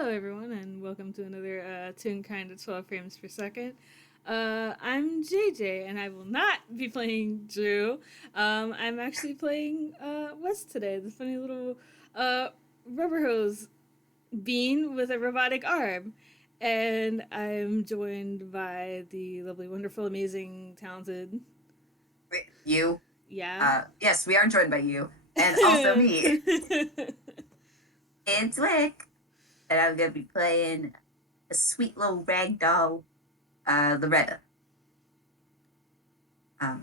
Hello, everyone, and welcome to another Toonkind at 12 frames per second. I'm JayJay, and I will not be playing Drew. I'm actually playing Wes today, the funny little uh, Rubberhose bean with a robotic arm. And I'm joined by the lovely, wonderful, amazing, talented. You. Yeah. Yes, we are joined by you. And also me. It's Wick. And I'm going to be playing a sweet little ragdoll, Loretta. Um,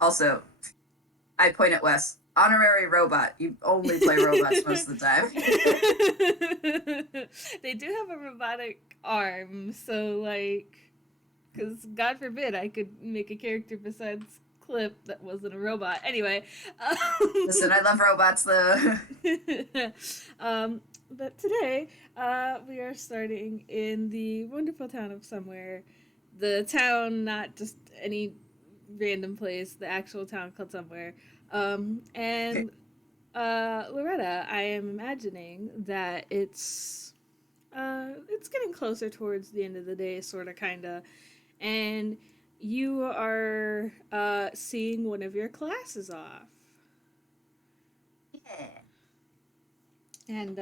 also, I point at Wes. Honorary robot. You only play robots most of the time. They do have a robotic arm, so like, because God forbid I could make a character besides Clip that wasn't a robot. Anyway, Listen, I love robots, though. um, but today we are starting in the wonderful town of somewhere. The town, not just any random place, the actual town called somewhere. And Loretta, I am imagining that it's getting closer towards the end of the day, sort of, kind of, and you are seeing one of your classes off, Yeah. and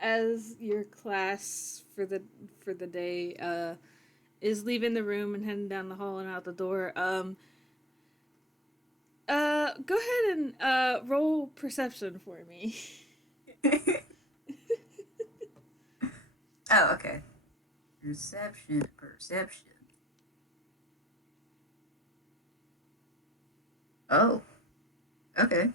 as your class for the day is leaving the room and heading down the hall and out the door, go ahead and roll perception for me. Oh, okay. Perception. Oh, okay.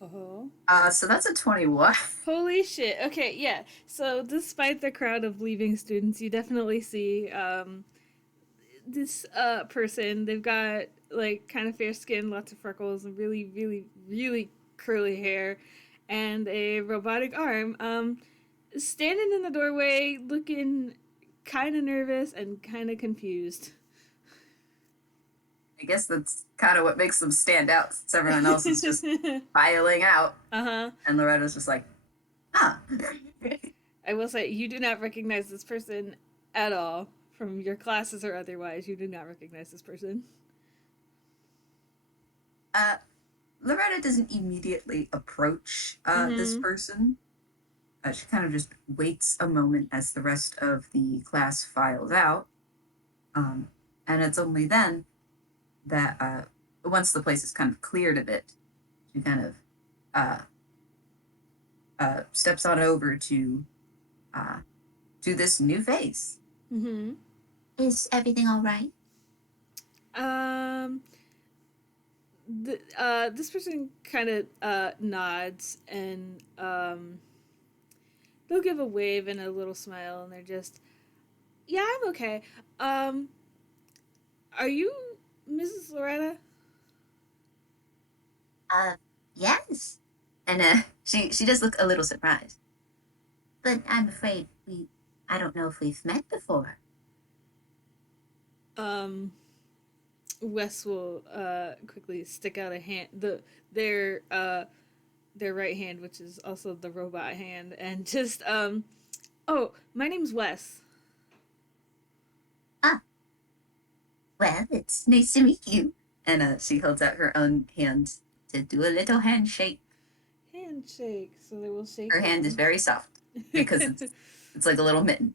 Oh. So that's a 21. Holy shit. Okay, yeah. So, despite the crowd of leaving students, you definitely see this person. They've got like kind of fair skin, lots of freckles, and really, really, really curly hair, and a robotic arm. Standing in the doorway, looking kind of nervous and kind of confused. I guess that's kind of what makes them stand out, since everyone else is just filing out. Uh huh. And Loretta's just like, ah. I will say, you do not recognize this person at all from your classes or otherwise. You do not recognize this person. uh, Loretta doesn't immediately approach this Mm person. She kind of just waits a moment as the rest of the class files out. Um, and it's only then that, once the place is kind of cleared a bit, she kind of uh, steps on over uh, to this new face. hmm. Mm Is everything all right? hmm. This person kind of nods and they'll give a wave and a little smile and they're just, yeah, I'm okay. Um, are you Mrs. Loretta? Uh, yes. And she does look a little surprised. But I'm afraid I don't know if we've met before. Um, Wes will quickly stick out a hand, their right hand, which is also the robot hand, and just oh, my name's Wes. Ah, well, it's nice to meet you. And she holds out her own hand to do a little handshake. Handshake. So they will shake Her hand is hands. very soft because it's like a little mitten.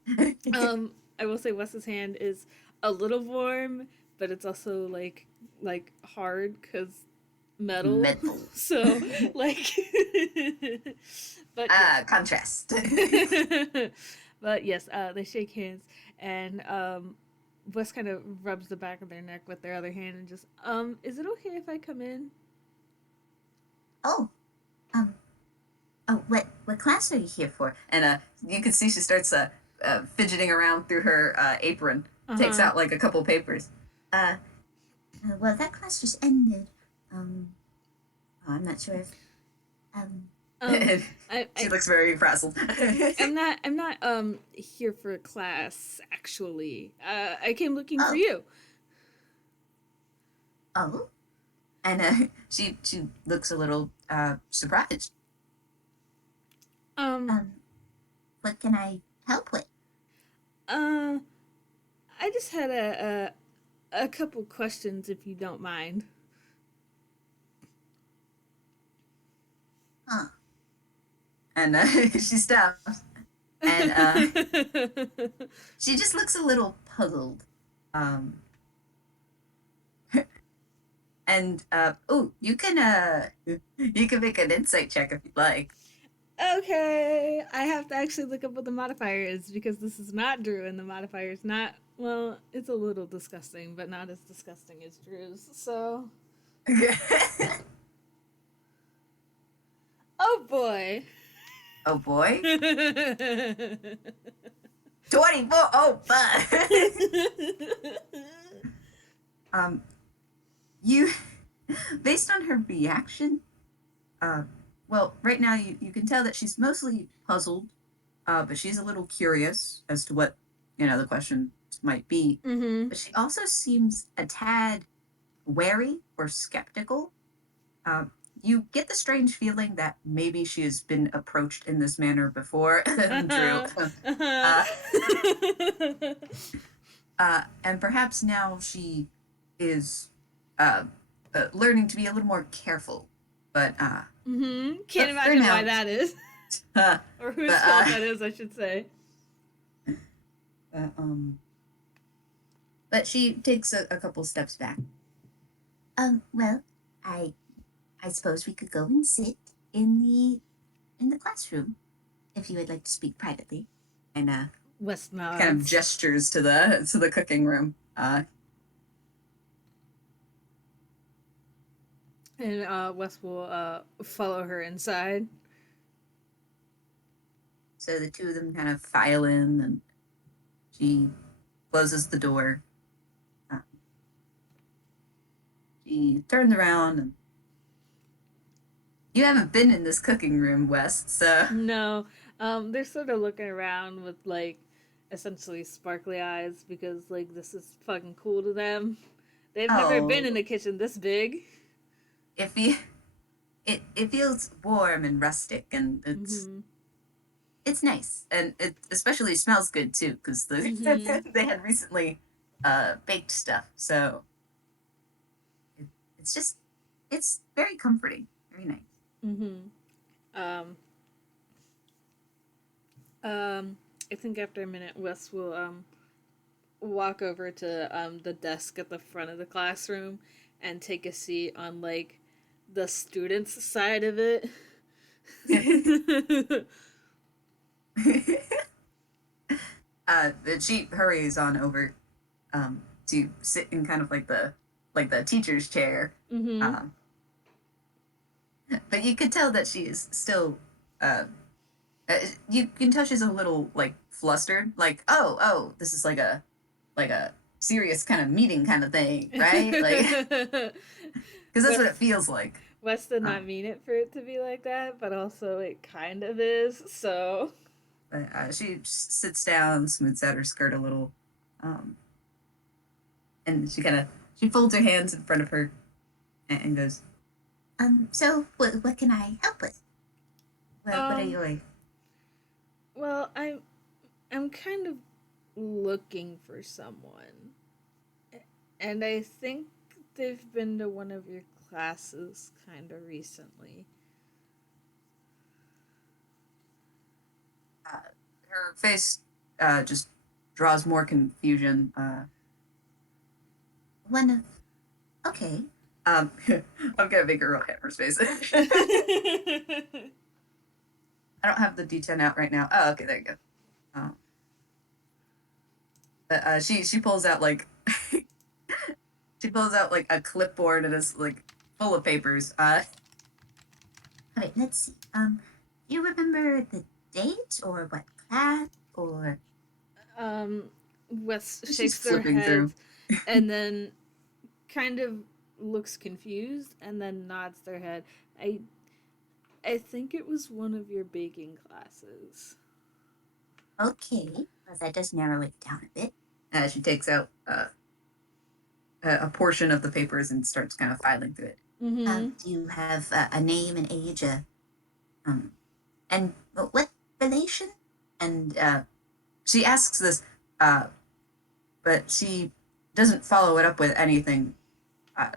I will say Wes's hand is a little warm, but it's also like hard because metal. Metal. So like, but Contrast. but yes, they shake hands, and Wes kind of rubs the back of their neck with their other hand and just, is it okay if I come in? Oh, um, oh, what class are you here for? And you can see she starts fidgeting around through her apron, Uh takes huh. out like a couple papers. Uh, well, that class just ended. Um, I'm not sure if um. Um, She looks very frazzled. I'm not here for a class actually. I came looking for Oh, you. oh, and she looks a little surprised. Um, Um, what can I help with? uh, I just had a couple questions, if you don't mind. Huh. And she stops, and she just looks a little puzzled. Um, and oh, you can make an insight check if you'd like. Okay, I have to actually look up what the modifier is because this is not Drew, and the modifier is not. Well, it's a little disgusting, but not as disgusting as Drew's. So, oh boy. Oh boy, 24. Oh, but um, you, based on her reaction, uh, well, right now you can tell that she's mostly puzzled, but she's a little curious as to what the questions might be. Mm-hmm. But she also seems a tad wary or skeptical. Uh, you get the strange feeling that maybe she has been approached in this manner before, Drew. Uh-huh. Uh-huh. Uh, and perhaps now she is uh, learning to be a little more careful. But Mm-hmm. Can't but for imagine why now, that is. uh, Or whose but fault that is, I should say. uh, um, but she takes a couple steps back. Well, I I suppose we could go and sit in the classroom if you would like to speak privately. And West kind of nods. gestures to the cooking room. And West will follow her inside. So the two of them kind of file in, and she closes the door. Uh, she turns around, and you haven't been in this cooking room, West. So No, they're sort of looking around with like essentially sparkly eyes because like this is fucking cool to them. They've never been in oh, a kitchen this big. if you it feels warm and rustic, and Mm-hmm. it's nice, and it especially smells good too because Mm-hmm. they had recently baked stuff, so it, it's just it's very comforting, very nice. Mm-hmm. Um, um, I think after a minute, Wes will walk over to the desk at the front of the classroom and take a seat on like the students' side of it. But she hurries on over to sit in kind of like the teacher's chair. Mm-hmm. Um, but you could tell that she is still uh, you can tell she's a little like flustered, like oh this is like a serious kind of meeting kind of thing, right? Like because that's what it Wes feels like. Wes did not Um, mean it for it to be like that, but also it kind of is. So but she sits down, smooths out her skirt a little, um, and she folds her hands in front of her and goes, so what can I help with? What are um you? well, I'm kind of looking for someone. And I think they've been to one of your classes kind of recently. Uh, her face just draws more confusion. One of okay. I'm gonna make a real hammer's face. I don't have the D10 out right now. Oh, okay, there you go. Um, but she pulls out like she pulls out like a clipboard and it's like full of papers. All right, let's see. Do you remember the date or what class or um, Wes she's shakes their flipping head through? and then kind of looks confused and then nods their head. I think it was one of your baking classes. Okay, well, that does narrow it down a bit. She takes out a portion of the papers and starts kind of filing through it. Mm-hmm. Do you have a name and age? Um, and what relation? And she asks this, uh, but she doesn't follow it up with anything. Uh,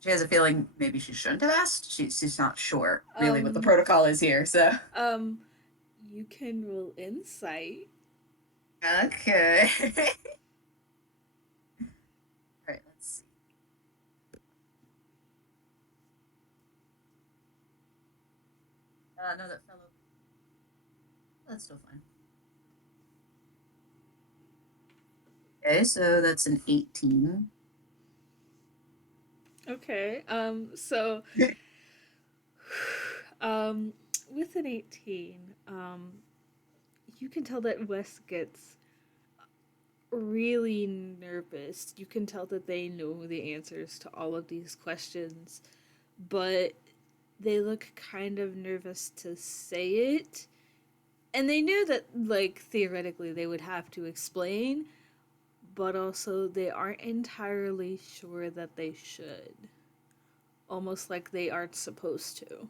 she has a feeling maybe she shouldn't have asked. She's not sure really what the Um, protocol is here. So um, you can roll insight. okay. All right, let's see. No, that fell over. That's still fine. Okay, so that's an 18. Okay. Um, with an 18, you can tell that Wes gets really nervous. You can tell that they know the answers to all of these questions, but they look kind of nervous to say it. And they knew that, like, theoretically they would have to explain, but also they aren't entirely sure that they should. Almost like they aren't supposed to.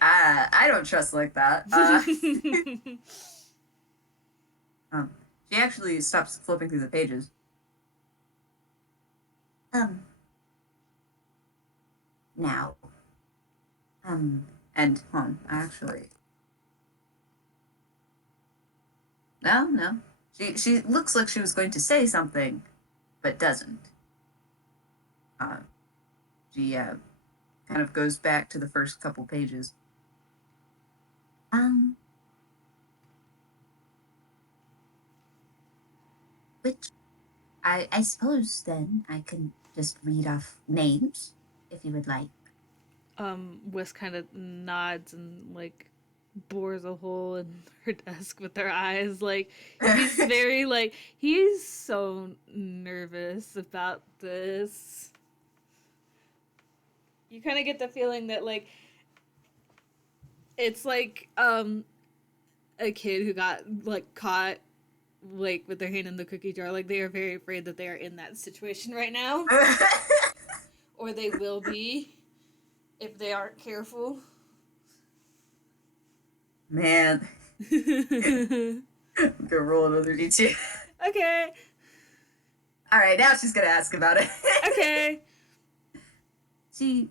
Ah, I don't trust like that. Um, she actually stops flipping through the pages. Um, now, um, and actually, no. She looks like she was going to say something, but doesn't. Uh, she kind of goes back to the first couple pages. Um, which I suppose then I can just read off names if you would like. Wes kind of nods and, like, bores a hole in her desk with her eyes. Like, he's very, like, he's so nervous about this. You kind of get the feeling that, like, it's like, a kid who got, like, caught, like, with their hand in the cookie jar. Like, they are very afraid that they are in that situation right now. Or they will be if they aren't careful. Man, I'm gonna roll another d2. Okay. All right, now she's gonna ask about it. Okay. she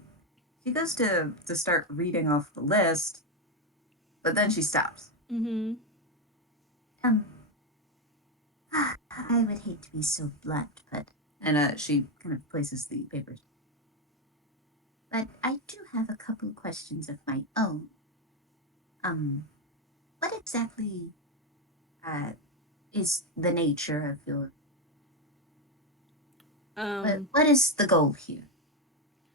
she goes to start reading off the list, but then she stops. Mm-hmm. Um, I would hate to be so blunt, but and she kind of places the papers. But I do have a couple of questions of my own. Um, what exactly uh is the nature of your Um, what is the goal here?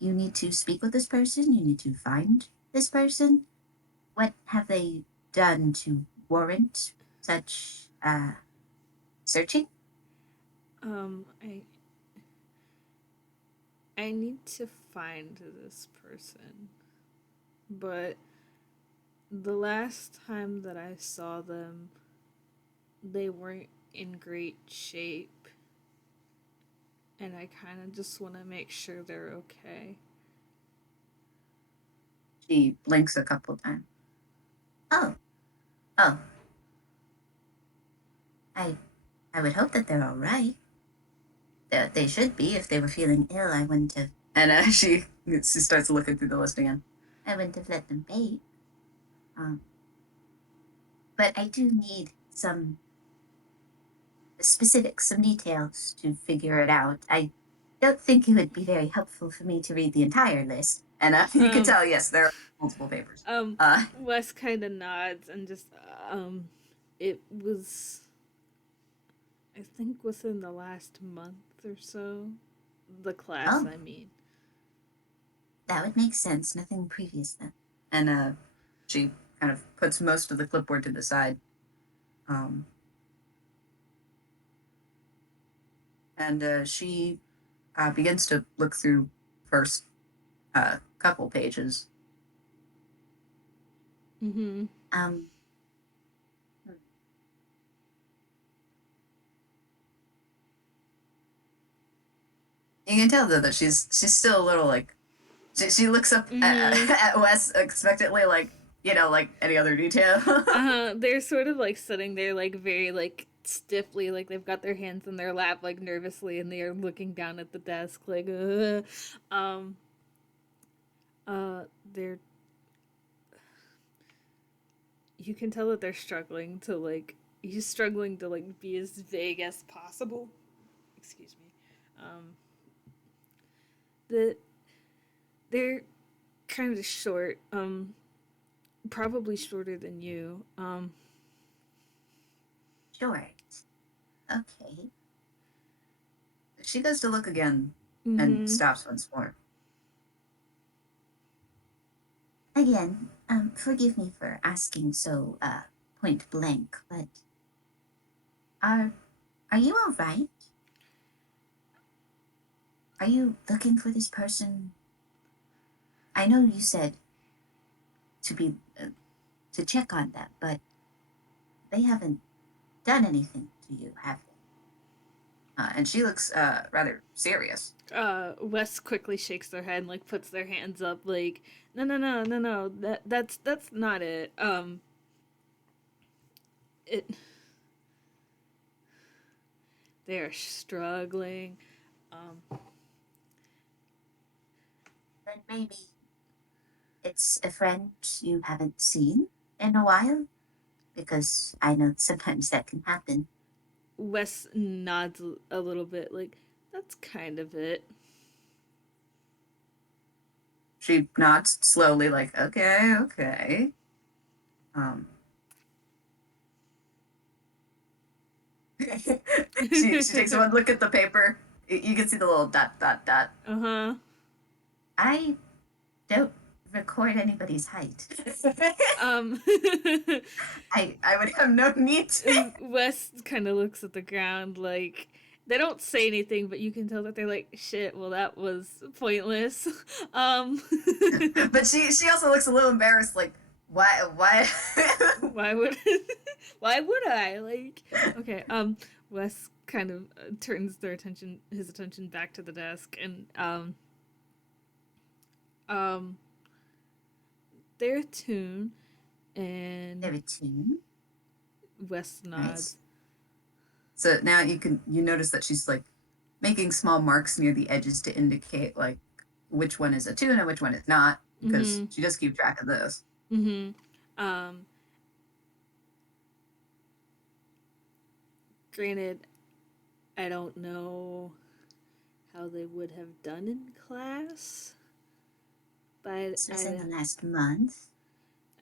You need to speak with this person, you need to find this person. What have they done to warrant such searching? I need to find this person, but the last time that I saw them, they weren't in great shape, and I kind of just want to make sure they're okay. She blinks a couple times. Oh, oh, I I would hope that they're all right. They should be. If they were feeling ill, I wouldn't have. And she starts looking through the list again. I wouldn't have let them be. Um, but I do need some specifics, some details to figure it out. I don't think it would be very helpful for me to read the entire list. And you can Um, tell, yes, there are multiple papers. Uh, Wes kind of nods and just, it was, I think, within the last month or so. The class, oh, I mean. that would make sense. Nothing previous then. And she kind of puts most of the clipboard to the side. Um, and she begins to look through first couple pages. Mm-hmm. Um, you can tell though that she's still a little like She looks up Mm-hmm. at Wes expectantly, like, like any other detail. They're sort of like sitting there, like very like stiffly, like they've got their hands in their lap, like nervously, and they are looking down at the desk, like, um, they're. You can tell that they're struggling to like. He's struggling to like be as vague as possible. Excuse me. Um, the they're kind of short. Probably shorter than you. Short. Okay. She goes to look again and Mm-hmm. stops once more. Again, forgive me for asking so point blank, but are are you all right? Are you looking for this person? I know you said to be to check on them, but they haven't done anything to you, have And she looks rather serious. Wes quickly shakes their head and like puts their hands up, like, no, no, no, no, no, that's not it. It they are struggling. Um, they? Then maybe it's a friend you haven't seen in a while, because I know sometimes that can happen. Wes nods a little bit, like, that's kind of it. She nods slowly, like, okay, okay. Um, she takes one look at the paper. You can see the little dot, dot, dot. Uh huh. I don't record anybody's height. Um, I would have no need to. Wes kind of looks at the ground, like, they don't say anything, but you can tell that they're like, shit, well, that was pointless. Um, But she also looks a little embarrassed, like, why? why would, why would I? Like, okay, Wes kind of turns his attention back to the desk, and, um, their tune, and Very tune. Wes Nice. nods. So now you notice that she's like making small marks near the edges to indicate like which one is a tune and which one is not, because Mm-hmm. she does keep track of those. Mm-hmm. Um, Granted, I don't know how they would have done in class, but This was in the last month.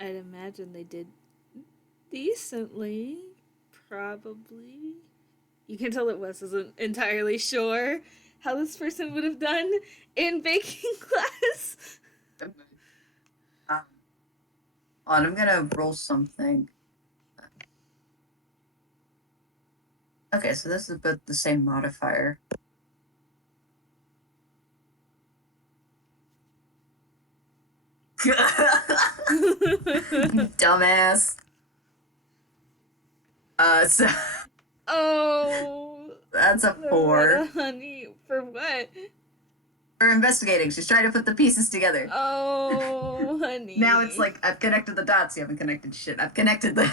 I'd imagine they did decently. Probably. You can tell that Wes isn't entirely sure how this person would have done in baking class. Um, I'm gonna roll something. Okay, so this is about the same modifier. Dumbass. So Oh, that's a 4. Loretta, honey, for what? We're investigating. She's trying to put the pieces together. Oh, honey. Now it's like I've connected the dots. You haven't connected shit. I've connected the.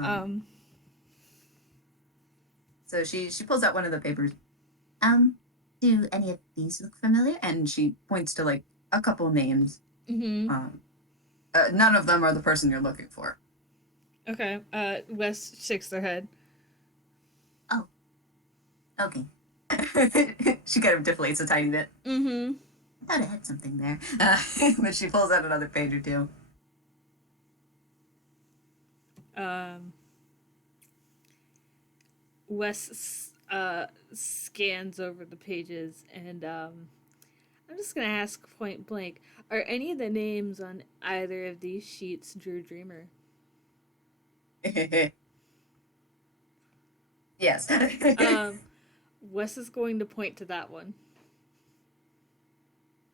um, So she pulls out one of the papers Do any of these look familiar? and she points to like a couple names. mm-hmm. None of them are the person you're looking for. Okay. Wes shakes their head. Oh, okay. She kind of deflates a tiny bit. Mm-hmm. I thought I had something there. But she pulls out another page or two. Wes scans over the pages, and I'm just gonna ask point blank: are any of the names on either of these sheets Drew Dreamer? Yes. Wes is going to point to that one.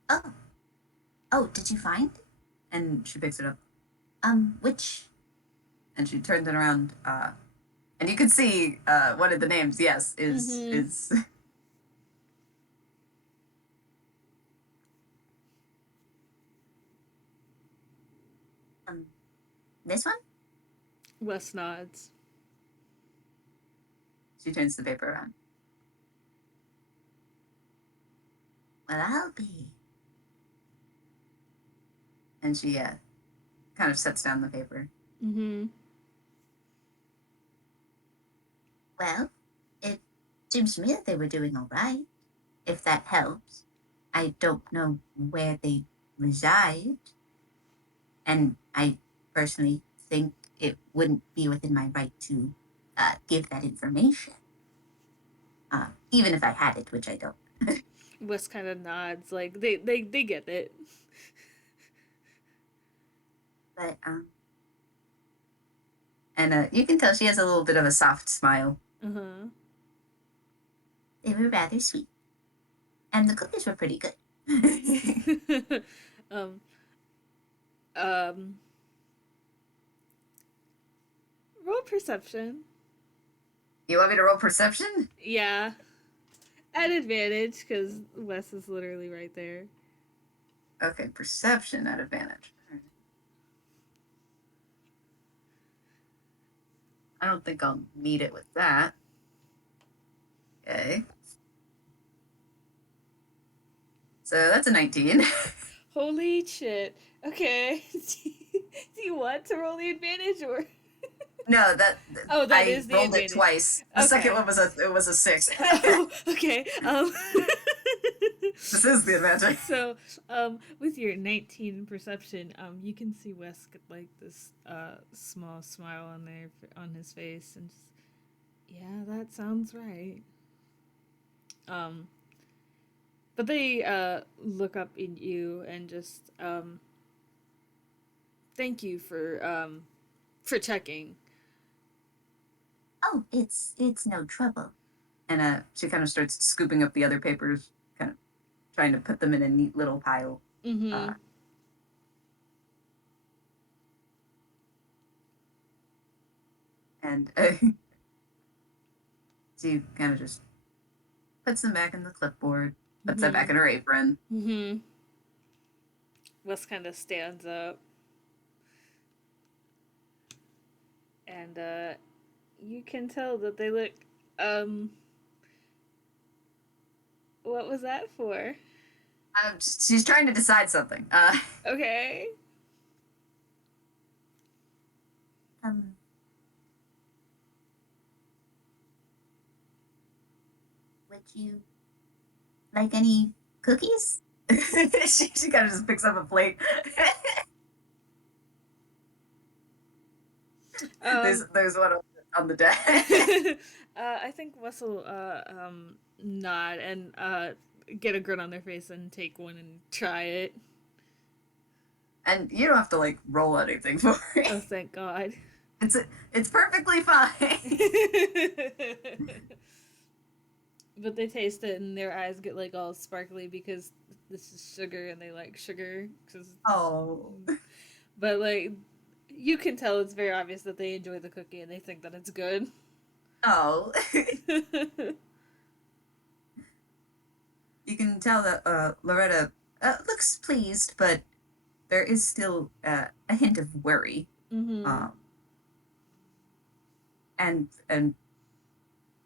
Oh, oh, did you find? And she picks it up. Which? And she turns it around. And you can see one of the names. Yes, is Mhm. is This one? Wes nods. She turns the paper around. Well, I'll be. And she kind of sets down the paper. Mm-hmm. Well, it seems to me that they were doing all right, if that helps. I don't know where they reside, and I personally think it wouldn't be within my right to give that information, even if I had it, which I don't. Wes kind of nods, like they get it. But And you can tell she has a little bit of a soft smile. Uh-huh. they were rather sweet, and the cookies were pretty good. um um roll perception. You want me to roll perception? Yeah. At advantage, because Wes is literally right there. Okay, perception at advantage. I don't think I'll need it with that. Okay. So that's a 19. Holy shit. Okay. Do you want to roll the advantage or? No, that Oh, that I is the rolled advantage. it twice. The second Okay. one was a 6. Oh, okay. This is the advantage. So, with your 19 perception, you can see Wes get like this small smile on his face, and just, yeah, that sounds right. But they look up at you and just thank you for checking. Oh, it's no trouble. And she kind of starts scooping up the other papers, kind of trying to put them in a neat little pile. Mm-hmm. And she kind of just puts them back in the clipboard, puts them back in her apron. Mm-hmm. Wes kind of stands up. And you can tell that they look what was that for? She's trying to decide something. Okay. Would you like any cookies? she kind of just picks up a plate. There's one on the desk. I think Wes will nod and get a grin on their face and take one and try it. And you don't have to like roll anything for it. Oh, thank God. It's perfectly fine. But they taste it and their eyes get like all sparkly because this is sugar and they like sugar. Oh. But like, you can tell it's very obvious that they enjoy the cookie and they think that it's good. Oh. You can tell that Loretta looks pleased, but there is still a hint of worry. Mm-hmm. And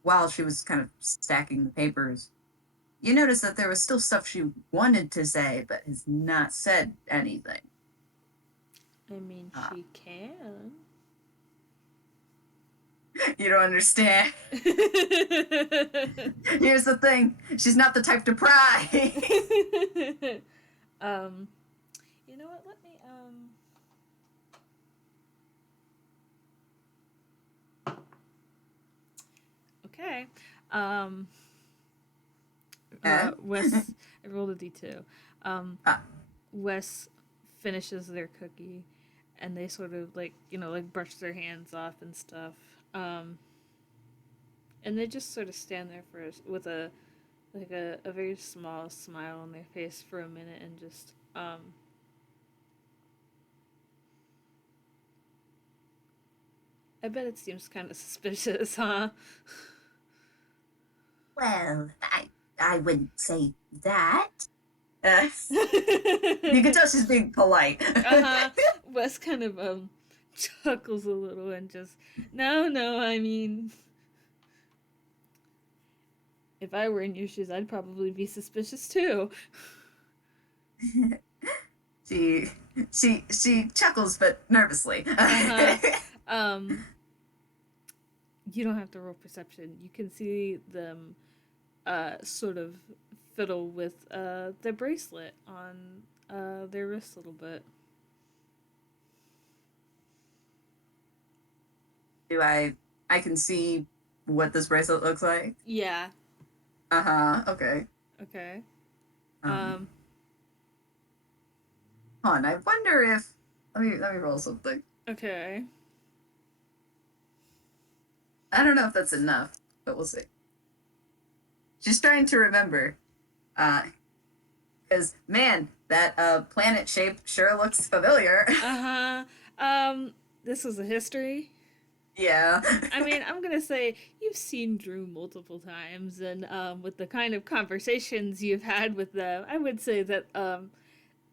while she was kind of stacking the papers, you notice that there was still stuff she wanted to say, but has not said anything. I mean, she can. You don't understand. Here's the thing. She's not the type to pry. You know what? Let me Okay. Wes I rolled a D2. Wes finishes their cookie and they sort of like, like brush their hands off and stuff. And they just sort of stand there with a very small smile on their face for a minute and just I bet it seems kind of suspicious, huh? Well, I wouldn't say that. You can tell she's being polite. Wes kind of chuckles a little and just, no, I mean, if I were in your shoes, I'd probably be suspicious too. she she chuckles but nervously. Uh-huh. Um, you don't have to roll perception. You can see them sort of fiddle with the bracelet on their wrist a little bit. Do I can see what this bracelet looks like? Yeah. Uh-huh. Okay. Okay. Um, Um, Hold on. I wonder if let me roll something. okay. I don't know if that's enough, but we'll see. She's trying to remember. Because man, that planet shape sure looks familiar. Uh-huh. This was a history. Yeah. I mean, I'm gonna say you've seen Drew multiple times, and with the kind of conversations you've had with them, I would say that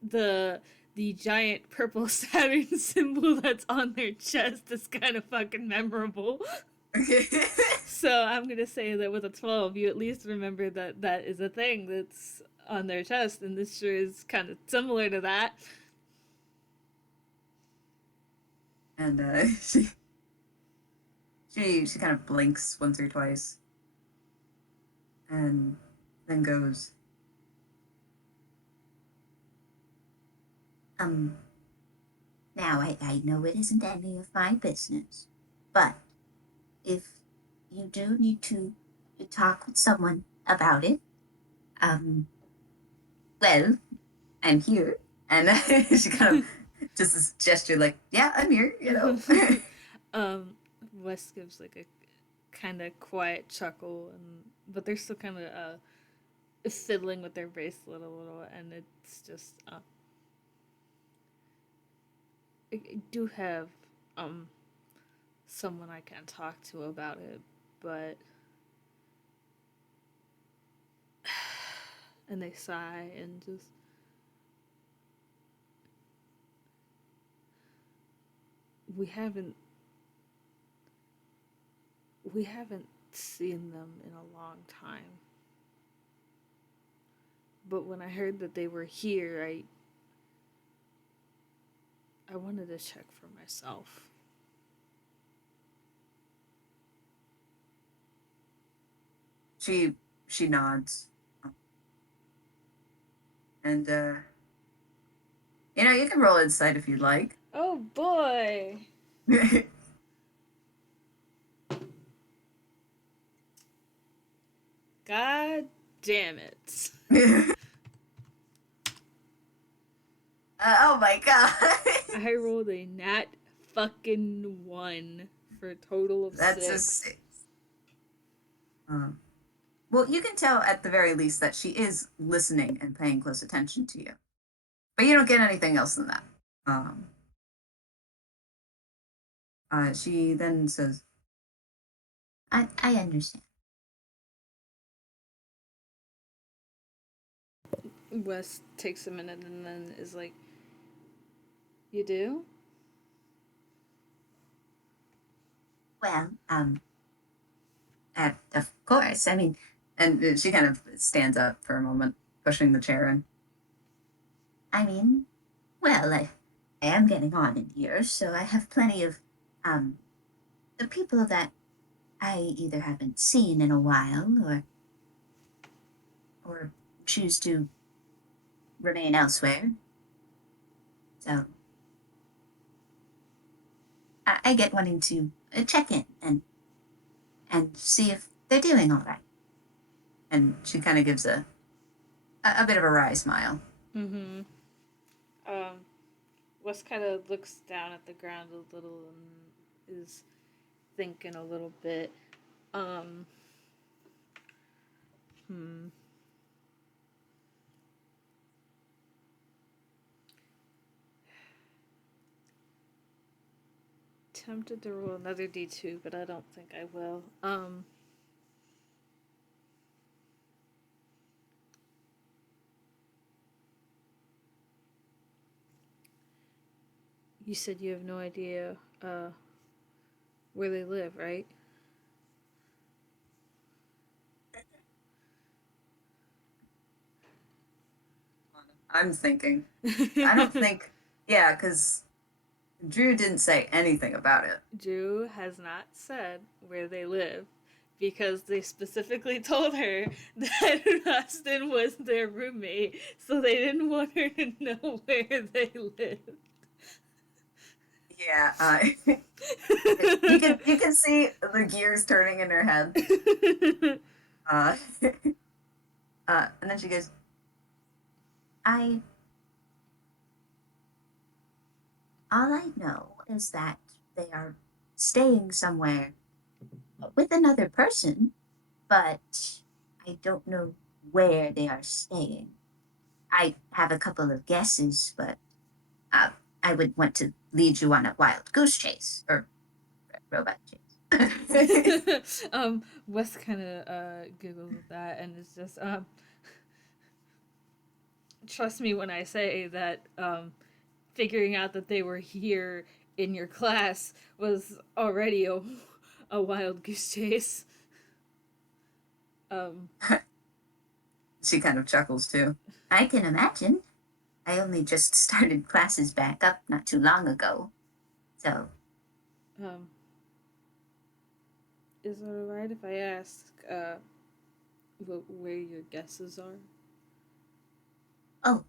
the the giant purple Saturn symbol that's on their chest is kind of fucking memorable. So I'm gonna say that with a 12, you at least remember that that is a thing that's on their chest, and this sure is kind of similar to that. And she kind of blinks once or twice, and then goes, Um, Now I know it isn't any of my business, but if you do need to talk with someone about it, um, well, I'm here. And she kind of just this gesture like, yeah, I'm here, you know. um, Wes gives like a kind of quiet chuckle, and but they're still kind of fiddling with their bracelet a little, and it's just I do have um someone I can talk to about it, but and they sigh and just we haven't we haven't seen them in a long time. But when I heard that they were here, I wanted to check for myself. She nods. And you know, you can roll insight if you'd like. Oh boy. God damn it. Oh my god. I rolled a nat fucking 1 for a total of That's a 6. 6. Well, you can tell at the very least that she is listening and paying close attention to you. But you don't get anything else than that. Um, she then says, I understand. Wes takes a minute and then is like, "You do?" Well, of course. I mean, and she kind of stands up for a moment, pushing the chair in. I mean, well, I am getting on in years, so I have plenty of um the people that I either haven't seen in a while or choose to remain elsewhere. So I get wanting to check in and see if they're doing all right. And she kind of gives a bit of a wry smile. Mm-hmm. Wes kind of looks down at the ground a little and is thinking a little bit. Um, hmm. Tempted to roll another d2, but I don't think I will. You said you have no idea uh, where they live, right? I'm thinking. I don't think. Yeah, because Drew didn't say anything about it. Drew has not said where they live because they specifically told her that Austin was their roommate, so they didn't want her to know where they lived. Yeah, you can see the gears turning in her head. Uh, and then she goes, I all I know is that they are staying somewhere with another person, but I don't know where they are staying. I have a couple of guesses, but uh, I would want to lead you on a wild goose chase or robot chase. Wes kind of giggles at that, and it's just trust me when I say that figuring out that they were here in your class was already a wild goose chase. Um, she kind of chuckles too. I can imagine. I only just started classes back up not too long ago. So, um, is it alright if I ask where your guesses are? oh,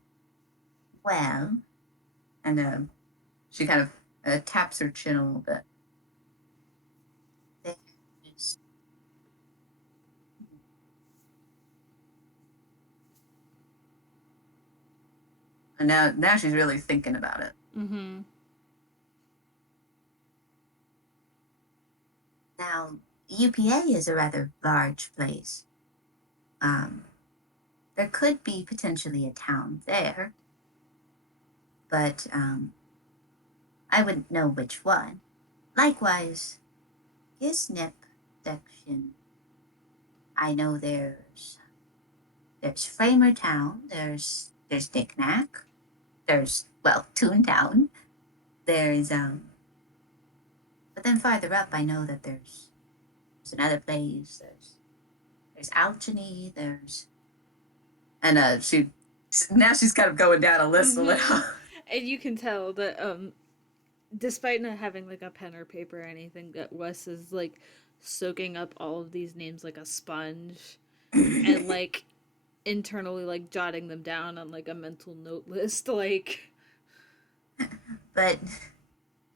well, And she kind of taps her chin a little bit. there's And now she's really thinking about it. Mm-hmm. now UPA is a rather large place. Um, there could be potentially a town there, but I wouldn't know which one. Likewise, Gisnip section. I know there's Framer Town, there's Knickknack, there's well Toontown, there's but then farther up I know that there's another place, there's Alchemy, there's And now she's kind of going down a list a little. And you can tell that despite not having like a pen or paper or anything, that Wes is like soaking up all of these names like a sponge and like internally like jotting them down on like a mental note list like but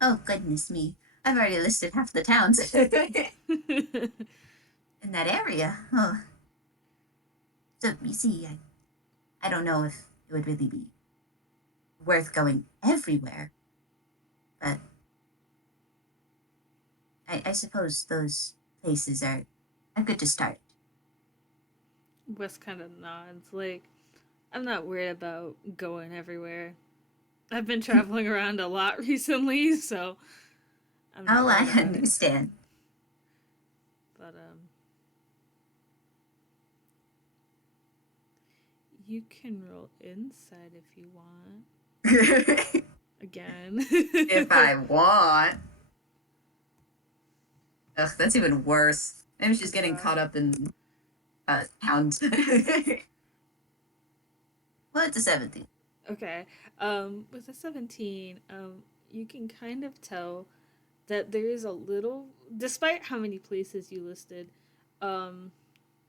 oh goodness me, I've already listed half the towns in that area. Oh, so you see, I don't know if it would really be worth going everywhere, but I suppose those places are good to start. Wes kind of nods like I'm not worried about going everywhere. I've been traveling around a lot recently, so I'm not Oh, I worried about it. understand. But you can roll insight if you want. Again. If I want. Ugh, that's even worse. Maybe she's getting caught up in towns. Well, it's a 17. Okay. With a 17, you can kind of tell that there is a little, despite how many places you listed, um,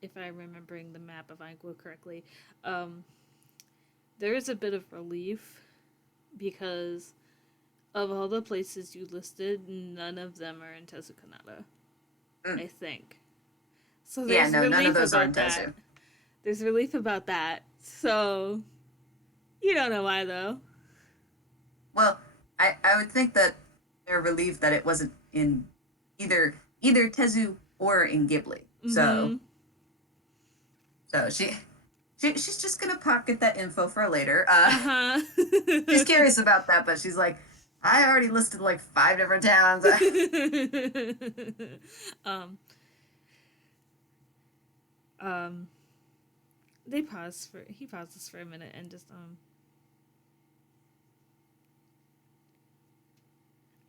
if I'm remembering the map of Anglo correctly, um, there is a bit of relief because of all the places you listed, none of them are in Tezukanata, I think. So Yeah, there's no, none of relief those are in about that. Tezu. There's relief about that. So you don't know why though. Well, I would think that they're relieved that it wasn't in either Tezu or in Ghibli. Mm-hmm. So she's just gonna pocket that info for later. Uh-huh. She's curious about that, but she's like, I already listed like 5 different towns. um um they pause for he pauses for a minute and just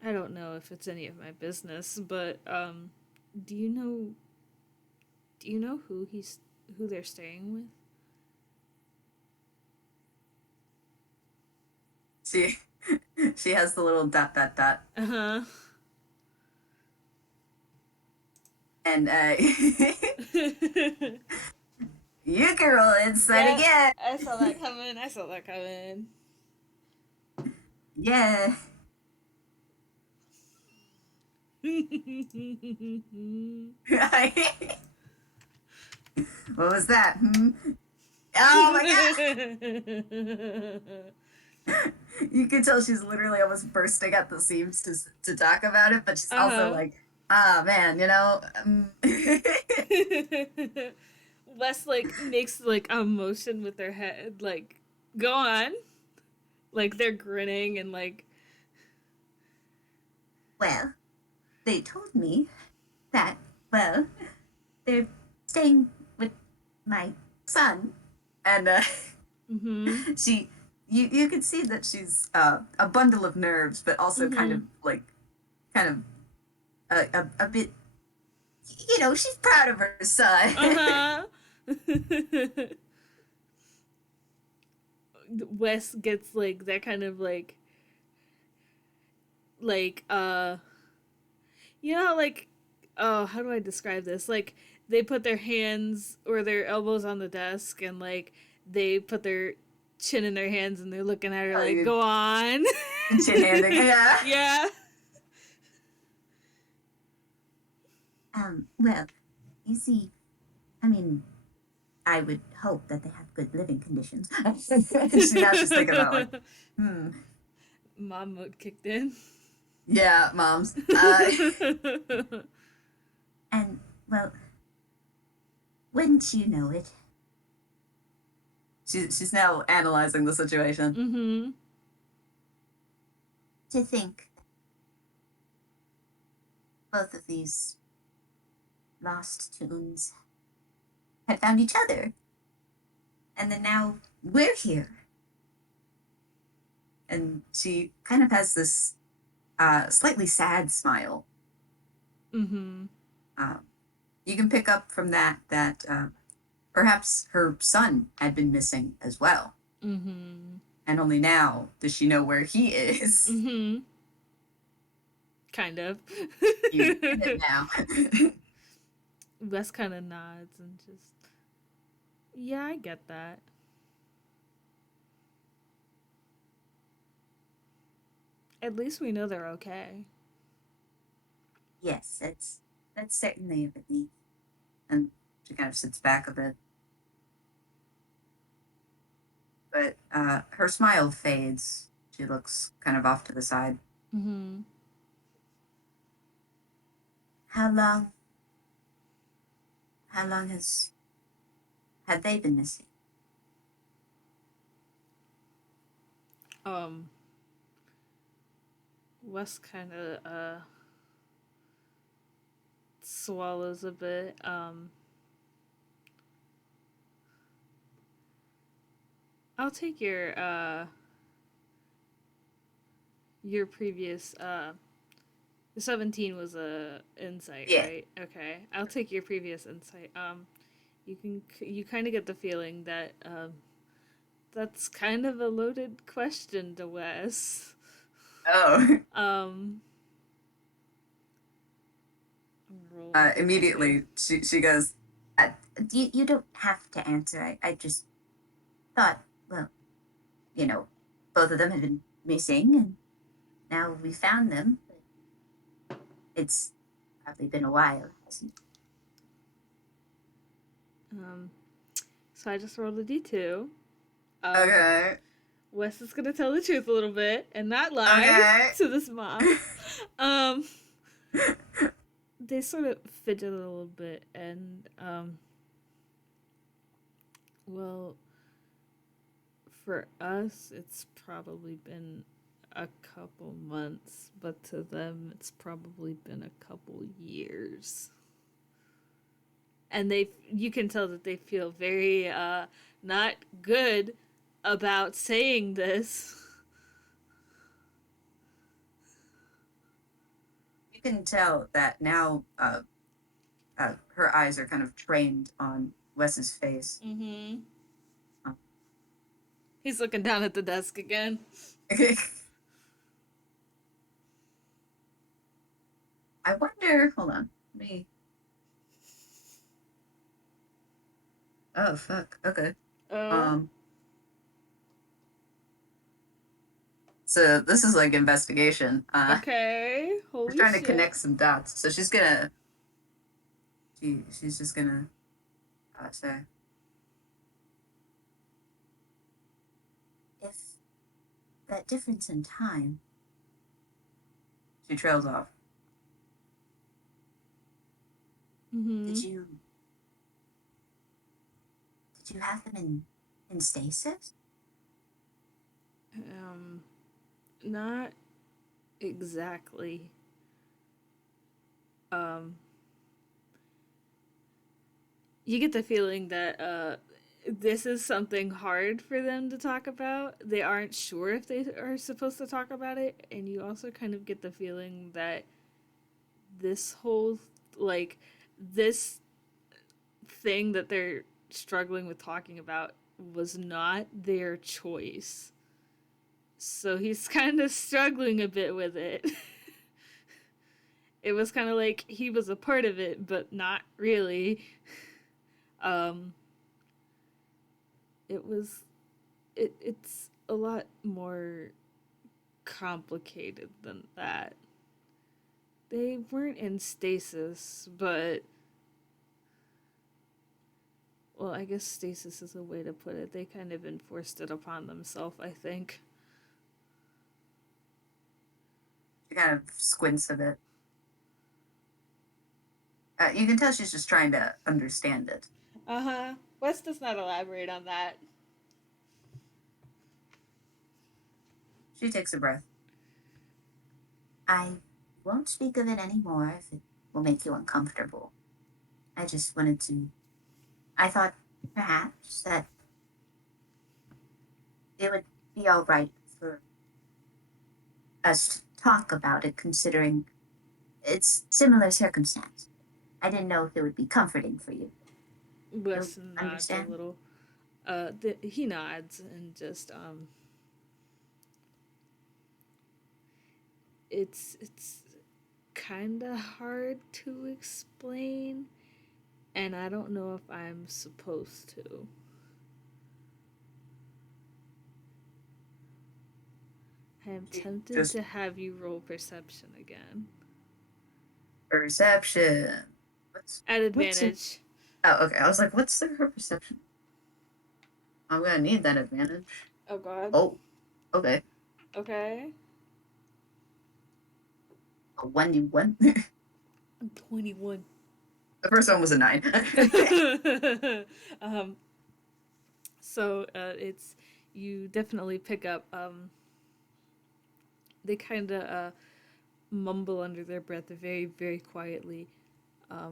I don't know if it's any of my business, but do you know who they're staying with? She she has the little dot dot dot, Uh-huh. and you can roll insight Yep. again. I saw that coming. I saw that coming. Yeah. What was that? Hmm? Oh my god! You can tell she's literally almost bursting at the seams to talk about it, but she's also Uh-huh. like, ah, man, you know. Wes like makes like a motion with their head, like go on, like they're grinning and like. Well, they told me that, well, they're staying with my son. And Mm-hmm. she, you can see that she's a bundle of nerves, but also kind Mm-hmm. of like, kind of a bit, you know, she's proud of her son. Uh-huh. Wes gets like that kind of like you know, like, oh, how do I describe this? Like, they put their hands or their elbows on the desk and, like, they put their chin in their hands and they're looking at her Oh, like, you go on. chin-handing, yeah. Yeah. Well, you see, I mean, I would hope that they have good living conditions. Now she's thinking about like, hmm, Mom mode kicked in. yeah, moms. And, well, wouldn't you know it? She's now analyzing the situation. Mm-hmm. To think both of these lost tunes had found each other. And then now we're here. And she kind of has this slightly sad smile. Mm-hmm. You can pick up from that perhaps her son had been missing as well. Mm-hmm. And only now does she know where he is. Mm-hmm. Kind of. You get it now. Wes kind of nods and just, yeah, I get that. At least we know they're okay. Yes, that's certainly a relief. And she kind of sits back a bit. But her smile fades. She looks kind of off to the side. Mm-hmm. How long? How long had they been missing? Wes kind of swallows a bit. I'll take your previous the 17 was a insight, Yeah. right? Okay. I'll take your previous insight. You kind of get the feeling that that's kind of a loaded question to Wes. Oh. Um Immediately, she goes, You don't have to answer. I just thought, well, you know, both of them had been missing, and now we found them. It's probably been a while, hasn't it? So I just rolled a d2. okay. Wes is gonna tell the truth a little bit and not lie Okay. to this mom. They sort of fidget a little bit and well, for us it's probably been a couple months, but to them it's probably been a couple years. And you can tell that they feel very not good about saying this. can tell that now her eyes are kind of trained on Wes's face. Mm-hmm. Uh, He's looking down at the desk again. I wonder. Hold on. Me. Oh fuck. Okay. Oh. So this is like investigation. Okay. We're Holy trying to shit. connect some dots. So she's just gonna say, If that difference in time, she trails off. Mm-hmm. did you have them in stasis? Not exactly. You get the feeling that this is something hard for them to talk about. They aren't sure if they are supposed to talk about it, and you also kind of get the feeling that this whole like this thing that they're struggling with talking about was not their choice. So he's kind of struggling a bit with it. It was kind of like he was a part of it, but not really. Um, it's a lot more complicated than that. They weren't in stasis, but well, I guess stasis is a way to put it. They kind of enforced it upon themselves, I think. She kind of squints a bit. You can tell she's just trying to understand it. Uh-huh. Wes does not elaborate on that. She takes a breath. I won't speak of it anymore if it will make you uncomfortable. I just wanted to. I thought perhaps that it would be all right for us to talk about it, considering it's similar circumstance. I didn't know if it would be comforting for you. Wes You'll nods understand? a little. He nods and just it's kind of hard to explain, and I don't know if I'm supposed to. I am tempted Just to have you roll perception again. perception. At What's advantage. Oh, okay. I was like, what's her perception? I'm gonna need that advantage. Oh god. Oh, okay. Okay. A 1d1. 21. The first one was a 9. So it's you definitely pick up they kind of mumble under their breath very very quietly. I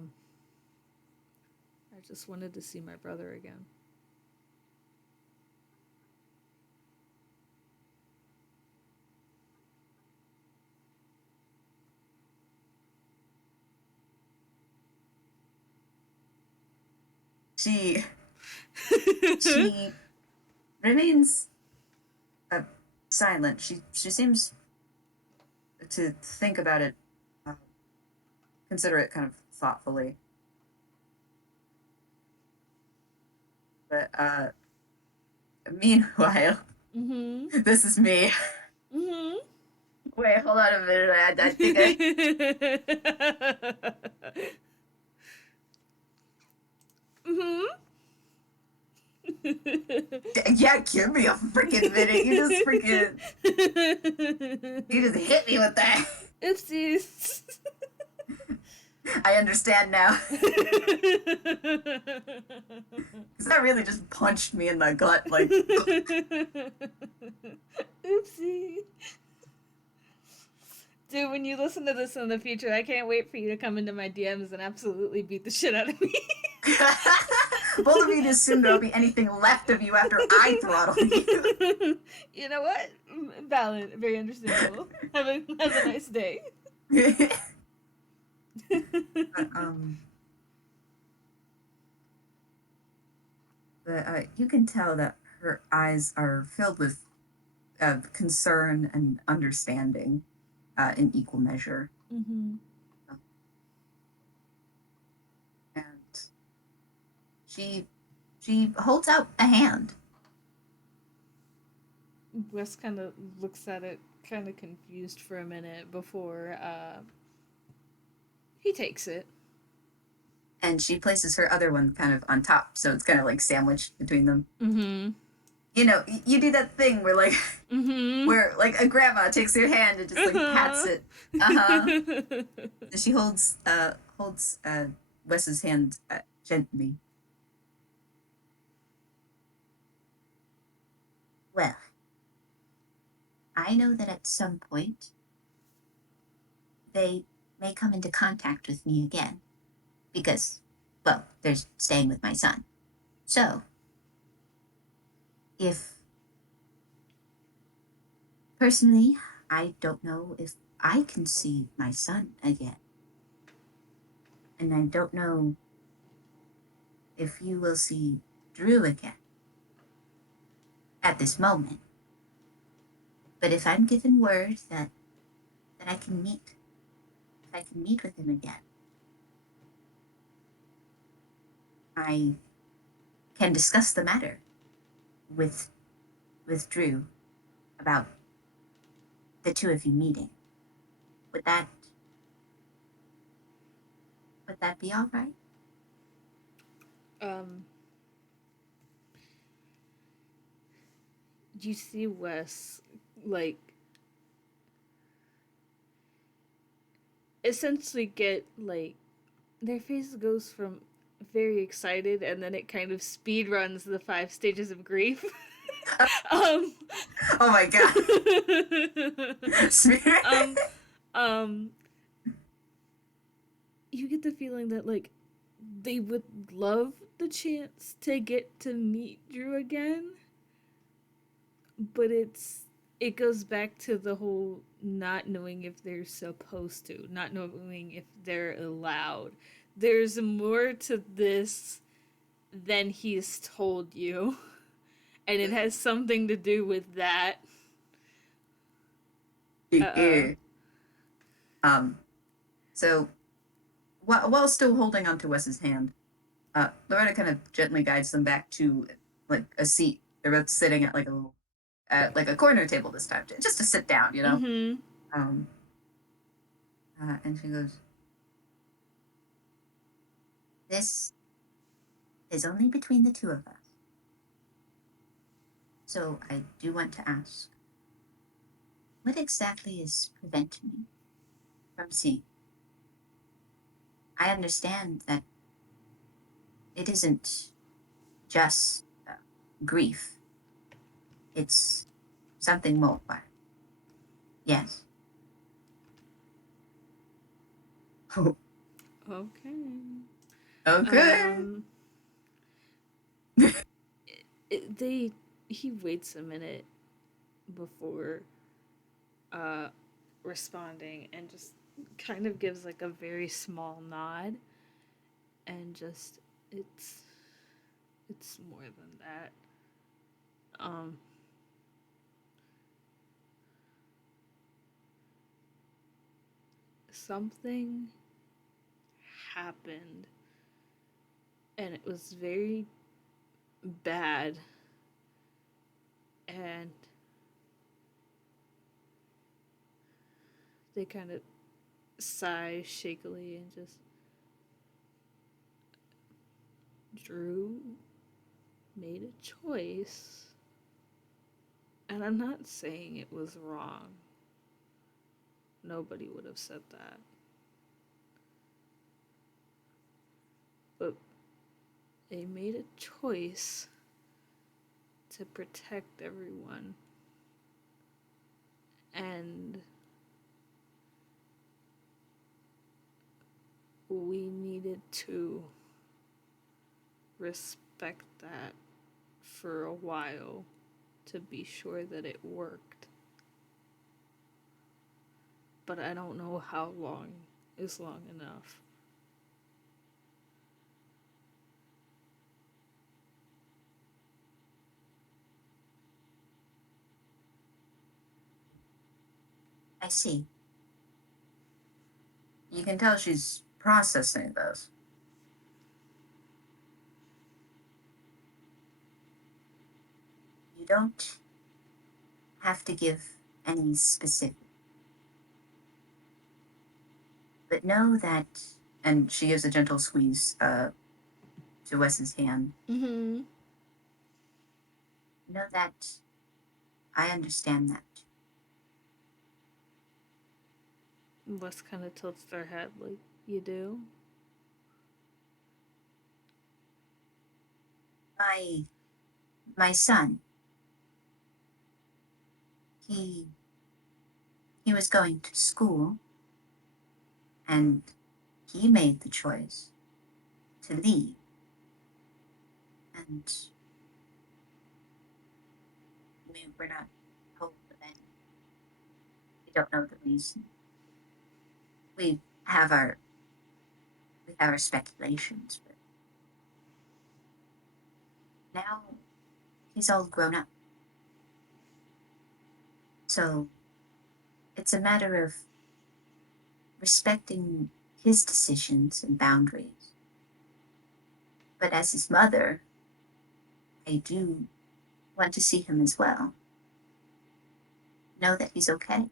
just wanted to see my brother again. She remains silent. She seems to think about it, consider it kind of thoughtfully. But meanwhile, this is me. Wait, hold on a minute. I think yeah, give me a freaking minute. You just hit me with that. Oopsies. I understand now. Because that really just punched me in the gut, like. Oopsie. Dude, when you listen to this in the future, I can't wait for you to come into my DMs and absolutely beat the shit out of me. Both of you just assume there'll be anything left of you after I throttle you. You know what? Valid. Very understandable. Have a nice day. But, you can tell that her eyes are filled with concern and understanding in equal measure. Mm-hmm. And she holds out a hand. Wes kind of looks at it, kind of confused for a minute before he takes it. And she places her other one kind of on top, so it's kind of like sandwiched between them. Mm-hmm. You know, you do that thing where like Mm-hmm. where like a grandma takes your hand and just like pats it. Uh-huh. So she holds Wes's hand gently. Well, I know that at some point they may come into contact with me again because, well, they're staying with my son. So, if personally, I don't know if I can see my son again. And I don't know if you will see Drew again at this moment. But if I'm given word that I can meet, if I can meet with him again, I can discuss the matter with Drew about the two of you meeting. Would that be all right? um, you see Wes like essentially get like their face goes from very excited and then it kind of speed runs the 5 stages of grief. um Oh my god. Spirit. um um you get the feeling that like they would love the chance to get to meet Drew again, but it goes back to the whole not knowing if they're supposed to, not knowing if they're allowed. There's more to this than he's told you, and it has something to do with that. Uh-oh. um so while still holding onto Wes's hand, Loretta kind of gently guides them back to like a seat. They're both sitting at like a corner table this time, just to sit down, you know. Mm-hmm. Um, and she goes, This is only between the two of us. So I do want to ask, what exactly is preventing you from seeing? I understand that it isn't just grief. It's something more. Yes. Okay. okay. He waits a minute before uh responding and just kind of gives like a very small nod and just it's it's more than that. Um Something happened and it was very bad, and they kind of sigh shakily and just Drew made a choice, and I'm not saying it was wrong. Nobody would have said that. But they made a choice to protect everyone. And we needed to respect that for a while to be sure that it worked. But I don't know how long is long enough. I see. You can tell she's processing this. You don't have to give any specific, but know that And she gives a gentle squeeze to Wes's hand. Mm-hmm. know that I understand that. Wes kind of tilts their head like, you do? My son, he he was going to school and he made the choice to leave. And we were not told of any. We don't know the reason. We have our speculations, but now he's all grown up. So it's a matter of respecting his decisions and boundaries. But as his mother, I do want to see him as well. Know that he's okay.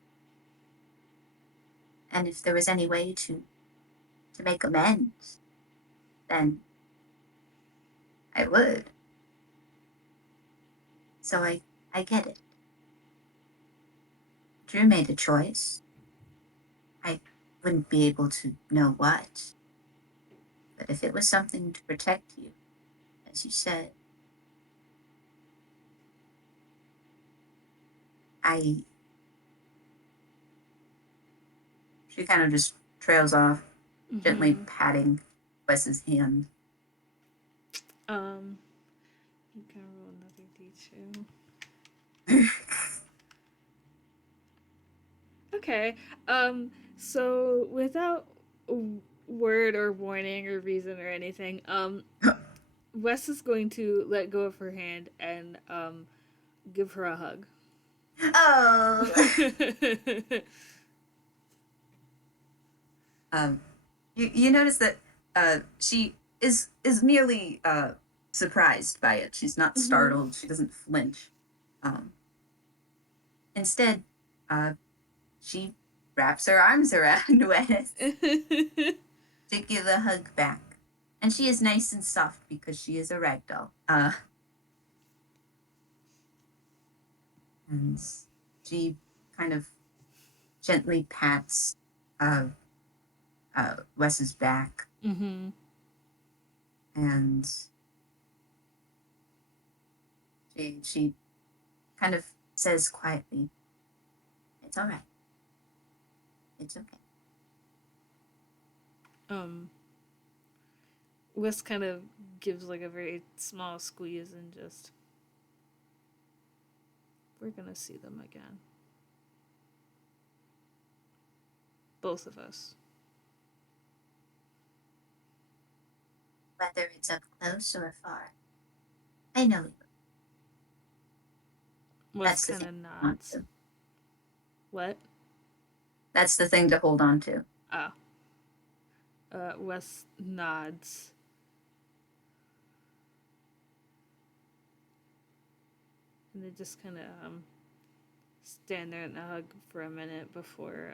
And if there was any way to make amends, then I would. So I get it. Drew made a choice. I wouldn't be able to know what. But if it was something to protect you, as you said, I She kind of just trails off, gently Mm-hmm. patting Wes's hand. You can roll another d2. Okay. So without word or warning or reason or anything, Wes is going to let go of her hand and give her a hug. oh, um, you notice that she is merely surprised by it. She's not Mm-hmm. startled. She doesn't flinch. Um, instead, uh, she wraps her arms around Wes to give a hug back. And she is nice and soft because she is a ragdoll. And she kind of gently pats uh, Wes's back, Mm-hmm. and she kind of says quietly, "It's all right. It's okay." Um, Wes kind of gives like a very small squeeze and just, we're gonna see them again. Both of us. whether it's up close or far, I know you. Wes That's the kind thing of to hold on nods. to. What? That's the thing to hold on to. Oh. Wes nods. And they just kind of stand there and hug for a minute before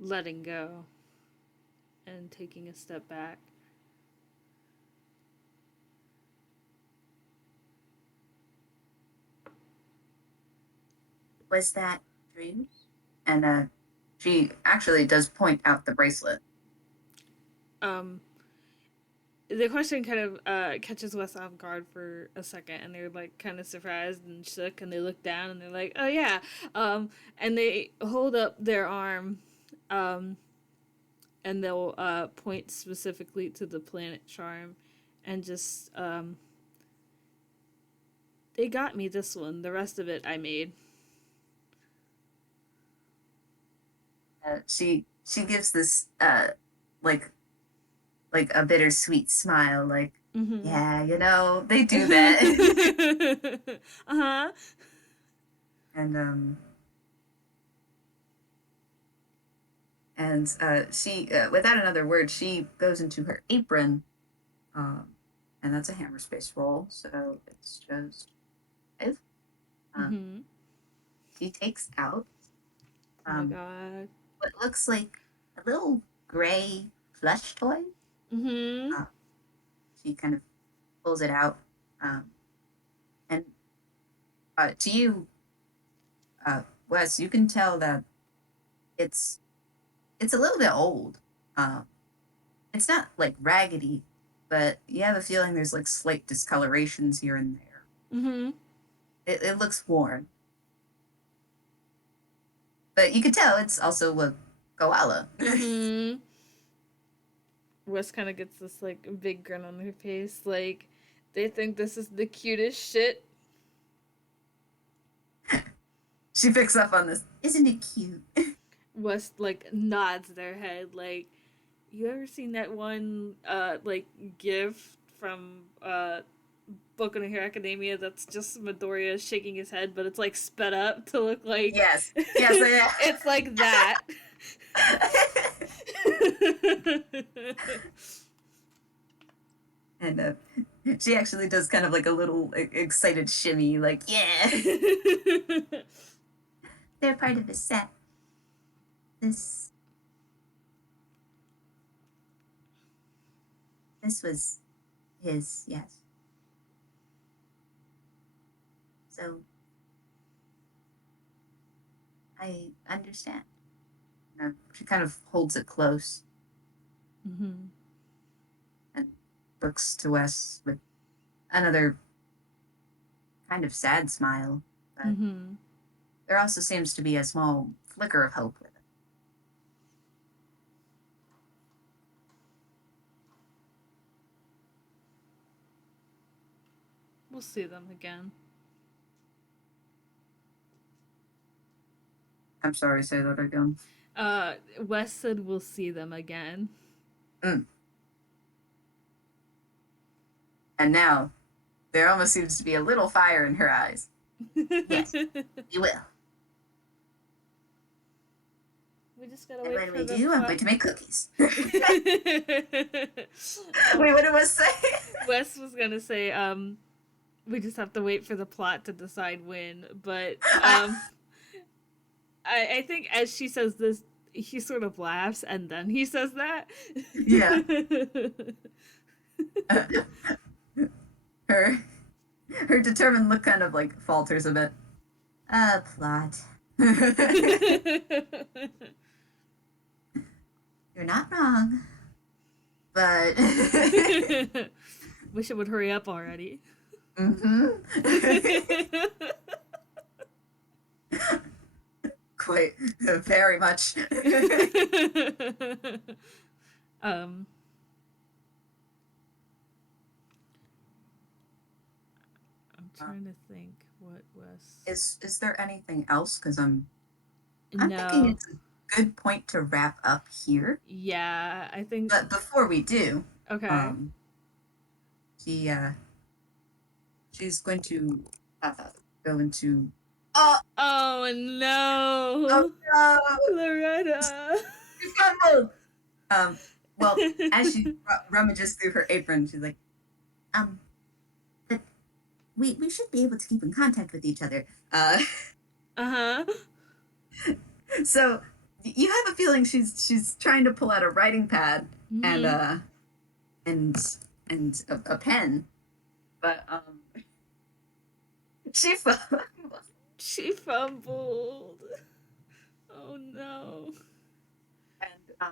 letting go and taking a step back. Was that Drew's? And she actually does point out the bracelet. Um, the question kind of catches Wes off guard for a second, and they're like kind of surprised and shook, and they look down and they're like, "Oh yeah," and they hold up their arm, um, and they'll point specifically to the planet charm, and just they got me this one. The rest of it I made. She she gives this like like a bittersweet smile, like, Mm-hmm. yeah, they do that. Uh-huh. and she without another word, she goes into her apron, um and that's a hammer space roll, so it's just 5. um Mm-hmm. she takes out Oh my um god. what looks like a little gray plush toy. Mm-hmm. uh, she kind of pulls it out, um and to you, Wes, you can tell that it's it's a little bit old. um it's not like raggedy, but you have a feeling there's like slight discolorations here and there. Mm-hmm. It looks worn, but you can tell it's also a koala. Mm-hmm. Wes kind of gets this like big grin on her face, like they think this is the cutest shit. She picks up on this. Isn't it cute? Wes like nods their head, like, you ever seen that one like gif from Boku no Hero Academia that's just Midoriya shaking his head, but it's like sped up to look like Yes. Yes, it's like that. and she actually does kind of like a little excited shimmy, like, yeah. They're part of the set. This this was his, yes. So I understand. She kind of holds it close Mm-hmm. and looks to Wes with another kind of sad smile, but Mm-hmm. there also seems to be a small flicker of hope with it. We'll see them again. I'm sorry, say that again. Wes said we'll see them again. Mm. And now there almost seems to be a little fire in her eyes. Yes, you will. We just gotta And wait when for we the do, I'm plot. going to make cookies. Wait, what was say? Wes was gonna say, we just have to wait for the plot to decide when, but I think as she says this, he sort of laughs and then he says that. Yeah. her her determined look kind of like falters a bit. Plot. You're not wrong, but Wish it would hurry up already. Quite very much. um, I'm trying to think what was. Is there anything else? Because I'm thinking No. it's a good point to wrap up here. Yeah, I think. But before we do, Okay. um, she she's going to uh, go into. Oh, Oh oh no, no! Loretta. She fumbled. Well, as she rummages through her apron, she's like, but we should be able to keep in contact with each other. uh, Uh huh. so you have a feeling she's trying to pull out a writing pad and Mm-hmm. a pen, but she fumbled. She fumbled. Oh no. And uh,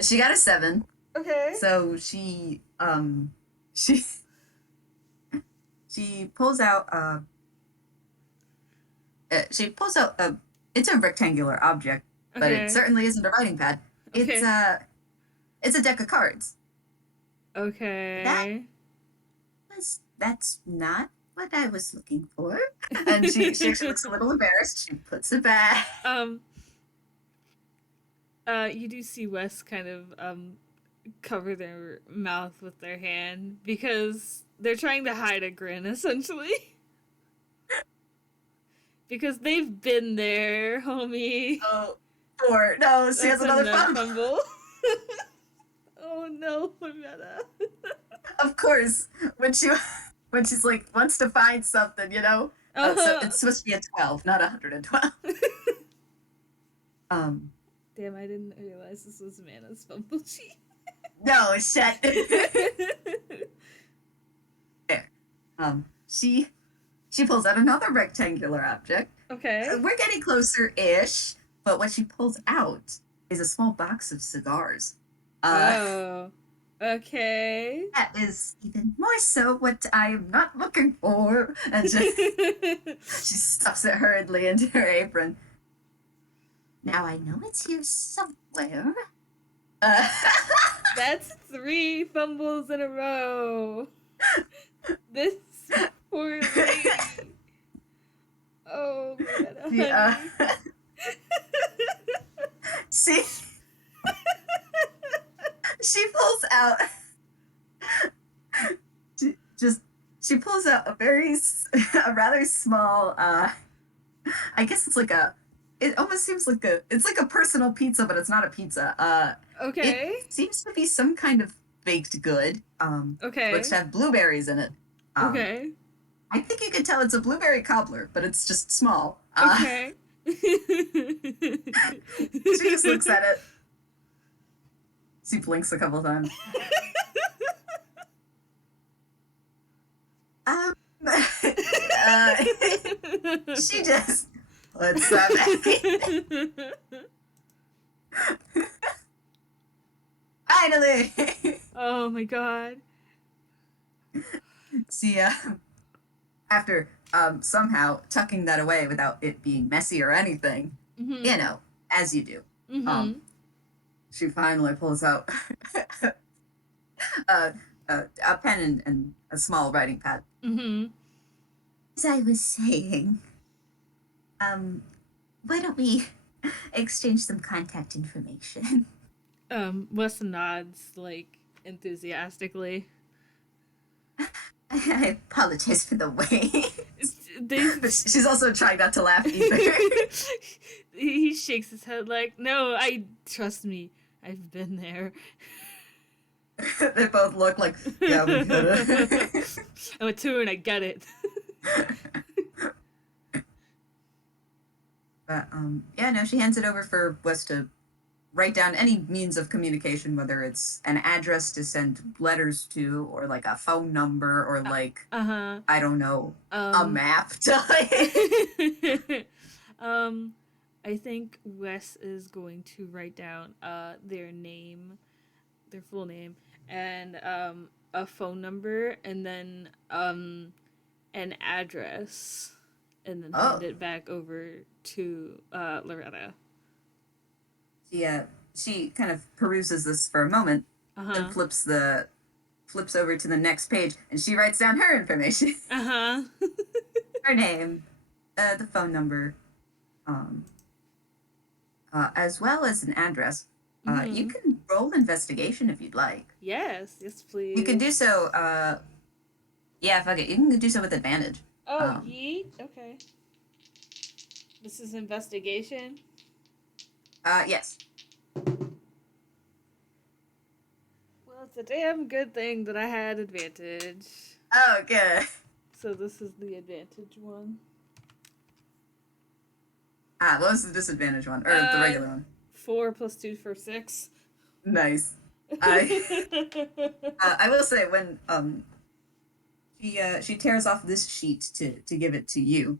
she got a 7. Okay. So she she pulls out a, it's a rectangular object, but it Okay. certainly isn't a writing pad. Okay. It's a deck of cards. Okay. That's not what I was looking for. And she actually looks a little embarrassed. She puts it back. You do see Wes kind of cover their mouth with their hand because they're trying to hide a grin, essentially. Because they've been there, homie. Oh, 4. No, she has That's another another fumble. Oh no, Loretta. Of course, when she's like wants to find something, you know. So it's supposed to be a 12, not 112. Damn, I didn't realize this was Mana's fumble sheet. No, shit. There. She pulls out another rectangular object. Okay. We're getting closer-ish, but what she pulls out is a small box of cigars. Oh. Okay. That is even more so what I am not looking for. And she stuffs it hurriedly into her apron. Now I know it's here somewhere. That's 3 fumbles in a row. This poor lady. Oh, Loretta, honey. She pulls out. She pulls out a rather small. I guess it's like a. It almost seems like it's like a personal pizza, but it's not a pizza. Okay. It seems to be some kind of baked good. Okay. Which have blueberries in it. Okay. I think you can tell it's a blueberry cobbler, but it's just small. Okay. She just looks at it. She blinks a couple times. She just puts that back. Finally! Oh my god. See, after somehow tucking that away without it being messy or anything, Mm-hmm. you know, as you do, Mm-hmm. she finally pulls out a pen and a small writing pad. Mm-hmm. As I was saying, why don't we exchange some contact information? Wes nods, like, enthusiastically. I apologize for the way. But she's also trying not to laugh either. He shakes his head like, no, trust me, I've been there. They both look like, yeah, we could have. I'm a toon, I get it. But yeah, no, she hands it over for Wes to write down any means of communication, whether it's an address to send letters to, or like a phone number, or like I don't know, a map to. I think Wes is going to write down their name, their full name, and a phone number, and then an address, and then hand it back over to Loretta. Yeah, she kind of peruses this for a moment, then flips over to the next page, and she writes down her information. Her name, the phone number, as well as an address. You can roll investigation if you'd like. Yes, please. You can do so. Yeah, fuck it. You can do so with advantage. Oh, yeet. Okay. This is investigation. Yes. Well, it's a damn good thing that I had advantage. Oh, good. So this is the advantage one. What was the disadvantage one? Or the regular one? 4 + 2 for 6. Nice. I will say, when she tears off this sheet to give it to you,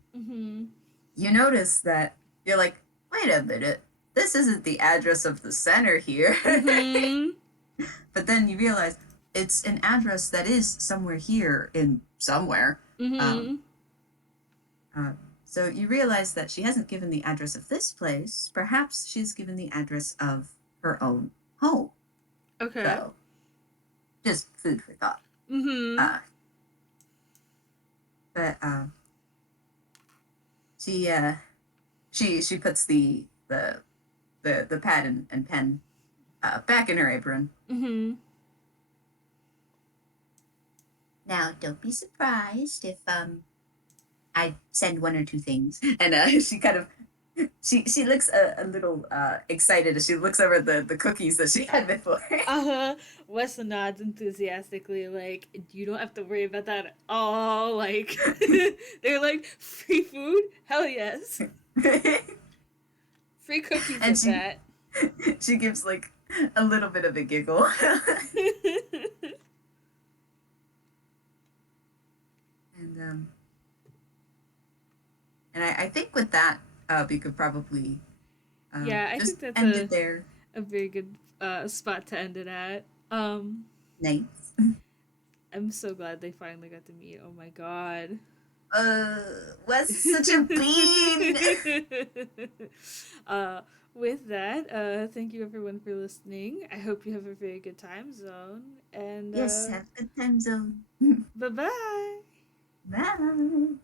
you notice that you're like, wait a minute, this isn't the address of the center here. But then you realize it's an address that is somewhere here in somewhere. So you realize that she hasn't given the address of this place. Perhaps she's given the address of her own home. Okay. So, just food for thought. But she she puts the pad and pen back in her apron. Mm-hmm. Now, don't be surprised if I send one or two things. And she kind of she looks a little excited as she looks over the cookies that she had before. Uh-huh. Weston nods enthusiastically, like, you don't have to worry about that at all. Like, they're like, free food? Hell yes. Free cookies And at that. she gives like a little bit of a giggle. And I think with that, we could probably Yeah, I just think that's end it there. a very good spot to end it at. Nice. I'm so glad they finally got to meet. Oh my god. Uh, Wes such a bean. uh, with that, thank you everyone for listening. I hope you have a very good time zone. And Yes, have a good time zone. bye bye. Bye.